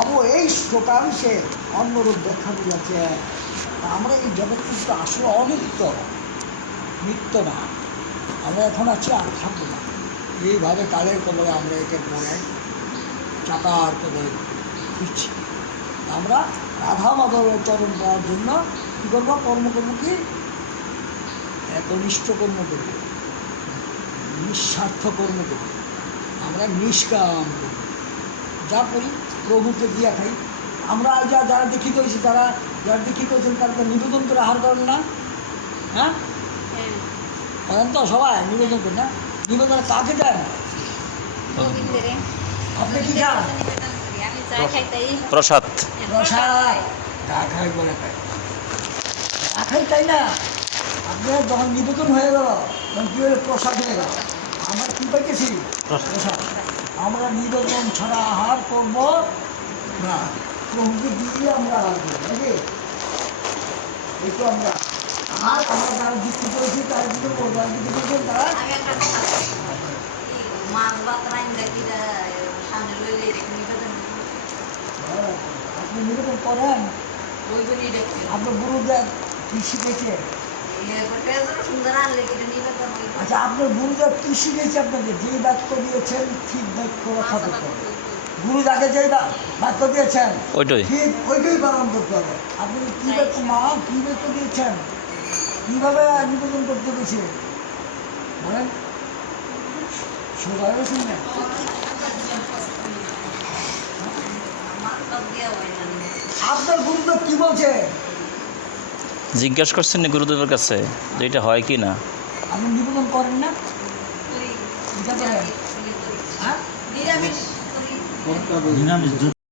ভাবো, এই শ্লোকাংশে অন্যরূপ ব্যাখ্যা দিয়েছে আমরা এই জগৎ কিন্তু আসলে অনিত্য, নিত্য না। আমরা এখন আছি আর থাকব না। এইভাবে কালের কবলে আমরা একে পড়ে, চাকার করে দিচ্ছি আমরা রাধা মাধবের চরণ পাওয়ার জন্য কী করব? কর্ম করব কি একনিষ্ঠ কর্ম করব। নিঃস্বার্থ কর্ম করব। আমরা নিষ্কাম করব যা করি প্রভুকে দিয়া খাই। আমরা যা যারা দীক্ষিত হয়েছি তারা যারা দীক্ষিত হয়েছেন তারা তো নিবেদন করে আহার করেন না? হ্যাঁ? হ্যাঁ। করেন তো সবাই নিবেদন করেন না? নিবেদন কাকে দেন? আপনি কি খান? আমি চা খাই তাই। প্রসাদ। প্রসাদ। খাই বলে খাই চা খাই তাই না? আপনার যখন নিবেদন হয়ে গেল তখন কী হলো? প্রসাদ হয়ে গেল। আমরা কী পাইতেছি? প্রসাদ। আমরা নিবেদন ছাড়া আহার করব না। প্রভুকে দিয়ে আমরা আহার করব নাকি? তো আমরা আর আমরা যারা যুক্তি করেছি তারা কিন্তু আর যদি করবেন তারা? একটা হ্যাঁ, আপনি নিবেদন করেন। আপনার গুরুদেব কী শিখেছে সুন্দর আনলে আচ্ছা আপনার গুরুদেব কি শিখেছে আপনাকে? যেই বাক্য দিয়েছেন ঠিক বাক্য রক্ষা করতে হবে। গুরু যাকে যেই বাক্য দিয়েছেন ওইটাই। ঠিক ওইটাই পালন করতে হবে। আপনি কি বাক্য মা কি বাক্য দিয়েছেন? কীভাবে নিবেদন করতে গেছে বলেন। সবাই শুনবেন মাছ ভাত দিয়া হয় না আপনার গুরুদেব কি বলছে? জিজ্ঞাসা করছেন না গুরুদেবের কাছে যে এটা হয় কি না? আপনি নিবেদন করেন না। নিরামিষ